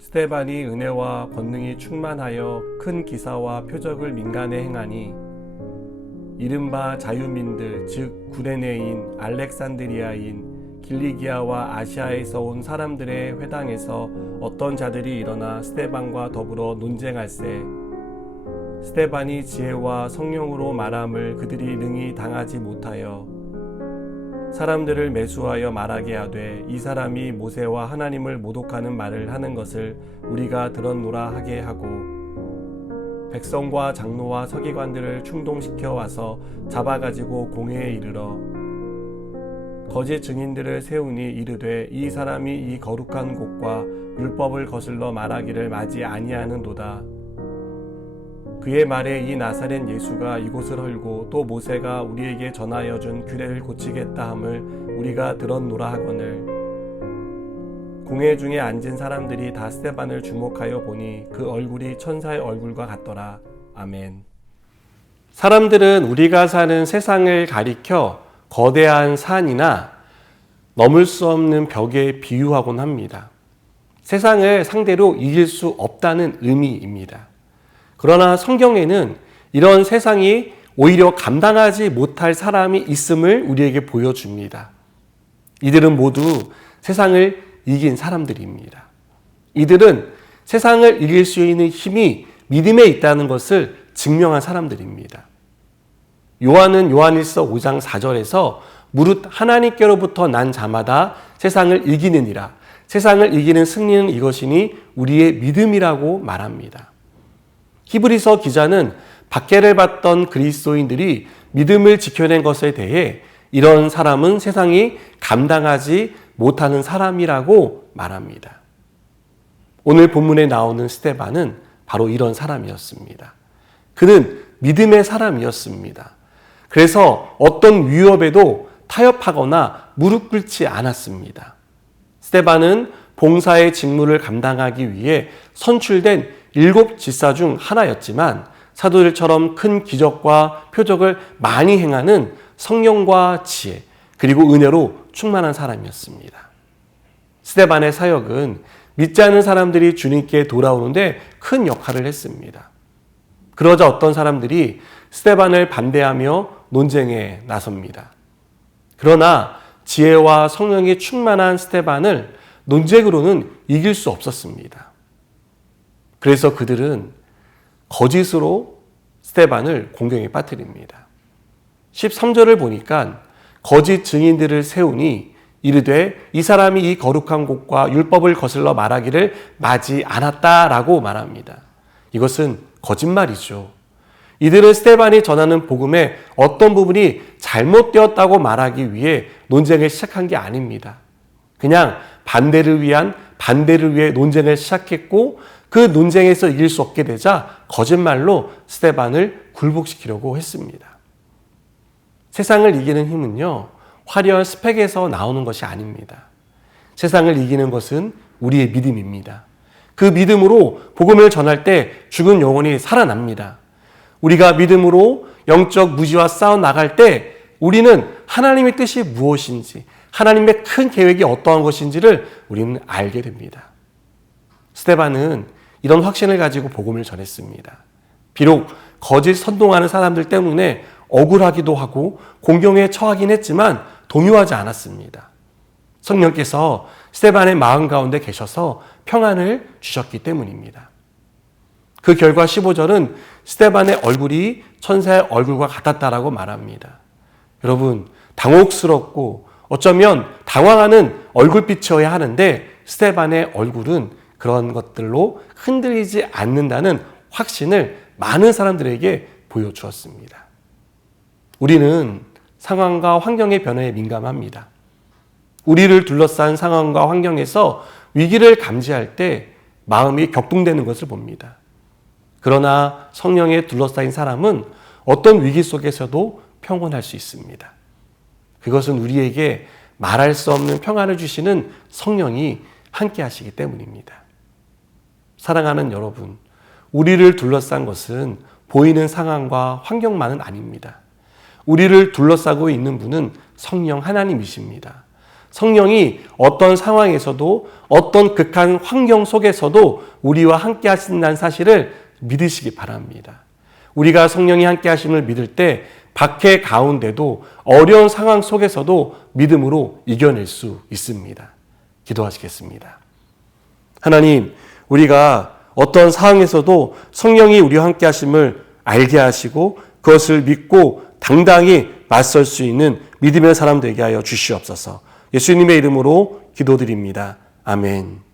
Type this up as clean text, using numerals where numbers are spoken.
스데반이 은혜와 권능이 충만하여 큰 기사와 표적을 민간에 행하니 이른바 자유민들 즉 구레네인, 알렉산드리아인, 길리기아와 아시아에서 온 사람들의 회당에서 어떤 자들이 일어나 스데반과 더불어 논쟁할세. 스데반이 지혜와 성령으로 말함을 그들이 능히 당하지 못하여 사람들을 매수하여 말하게 하되 이 사람이 모세와 하나님을 모독하는 말을 하는 것을 우리가 들었노라 하게 하고 백성과 장로와 서기관들을 충동시켜 와서 잡아가지고 공회에 이르러 거짓 증인들을 세우니 이르되 이 사람이 이 거룩한 곳과 율법을 거슬러 말하기를 마지 아니하는도다. 그의 말에 이 나사렛 예수가 이곳을 헐고 또 모세가 우리에게 전하여 준 규례를 고치겠다 함을 우리가 들었노라 하거늘 공회 중에 앉은 사람들이 다 스데반을 주목하여 보니 그 얼굴이 천사의 얼굴과 같더라. 아멘. 사람들은 우리가 사는 세상을 가리켜 거대한 산이나 넘을 수 없는 벽에 비유하곤 합니다. 세상을 상대로 이길 수 없다는 의미입니다. 그러나 성경에는 이런 세상이 오히려 감당하지 못할 사람이 있음을 우리에게 보여줍니다. 이들은 모두 세상을 이긴 사람들입니다. 이들은 세상을 이길 수 있는 힘이 믿음에 있다는 것을 증명한 사람들입니다. 요한은 요한일서 5장 4절에서 무릇 하나님께로부터 난 자마다 세상을 이기느니라. 세상을 이기는 승리는 이것이니 우리의 믿음이라고 말합니다. 히브리서 기자는 박해를 받던 그리스도인들이 믿음을 지켜낸 것에 대해 이런 사람은 세상이 감당하지 못하는 사람이라고 말합니다. 오늘 본문에 나오는 스데반은 바로 이런 사람이었습니다. 그는 믿음의 사람이었습니다. 그래서 어떤 위협에도 타협하거나 무릎 꿇지 않았습니다. 스데반은 봉사의 직무를 감당하기 위해 선출된 7 지사 중 하나였지만 사도들처럼 큰 기적과 표적을 많이 행하는 성령과 지혜 그리고 은혜로 충만한 사람이었습니다. 스데반의 사역은 믿지 않는 사람들이 주님께 돌아오는데 큰 역할을 했습니다. 그러자 어떤 사람들이 스데반을 반대하며 논쟁에 나섭니다. 그러나 지혜와 성령이 충만한 스데반을 논쟁으로는 이길 수 없었습니다. 그래서 그들은 거짓으로 스데반을 공경에 빠뜨립니다. 13절을 보니까 거짓 증인들을 세우니 이르되 이 사람이 이 거룩한 곳과 율법을 거슬러 말하기를 마지 않았다라고 말합니다. 이것은 거짓말이죠. 이들은 스데반이 전하는 복음의 어떤 부분이 잘못되었다고 말하기 위해 논쟁을 시작한 게 아닙니다. 그냥 반대를 위해 논쟁을 시작했고 그 논쟁에서 이길 수 없게 되자 거짓말로 스데반을 굴복시키려고 했습니다. 세상을 이기는 힘은요, 화려한 스펙에서 나오는 것이 아닙니다. 세상을 이기는 것은 우리의 믿음입니다. 그 믿음으로 복음을 전할 때 죽은 영혼이 살아납니다. 우리가 믿음으로 영적 무지와 싸워 나갈 때 우리는 하나님의 뜻이 무엇인지, 하나님의 큰 계획이 어떠한 것인지를 우리는 알게 됩니다. 스데반은 이런 확신을 가지고 복음을 전했습니다. 비록 거짓 선동하는 사람들 때문에 억울하기도 하고 공경에 처하긴 했지만 동요하지 않았습니다. 성령께서 스데반의 마음 가운데 계셔서 평안을 주셨기 때문입니다. 그 결과 15절은 스데반의 얼굴이 천사의 얼굴과 같았다라고 말합니다. 여러분, 당혹스럽고 어쩌면 당황하는 얼굴빛이어야 하는데 스데반의 얼굴은 그런 것들로 흔들리지 않는다는 확신을 많은 사람들에게 보여주었습니다. 우리는 상황과 환경의 변화에 민감합니다. 우리를 둘러싼 상황과 환경에서 위기를 감지할 때 마음이 격동되는 것을 봅니다. 그러나 성령에 둘러싸인 사람은 어떤 위기 속에서도 평온할 수 있습니다. 그것은 우리에게 말할 수 없는 평안을 주시는 성령이 함께 하시기 때문입니다. 사랑하는 여러분, 우리를 둘러싼 것은 보이는 상황과 환경만은 아닙니다. 우리를 둘러싸고 있는 분은 성령 하나님이십니다. 성령이 어떤 상황에서도 어떤 극한 환경 속에서도 우리와 함께 하신다는 사실을 믿으시기 바랍니다. 우리가 성령이 함께 하심을 믿을 때 박해 가운데도 어려운 상황 속에서도 믿음으로 이겨낼 수 있습니다. 기도하시겠습니다. 하나님, 우리가 어떤 상황에서도 성령이 우리와 함께 하심을 알게 하시고 그것을 믿고 당당히 맞설 수 있는 믿음의 사람 되게 하여 주시옵소서. 예수님의 이름으로 기도드립니다. 아멘.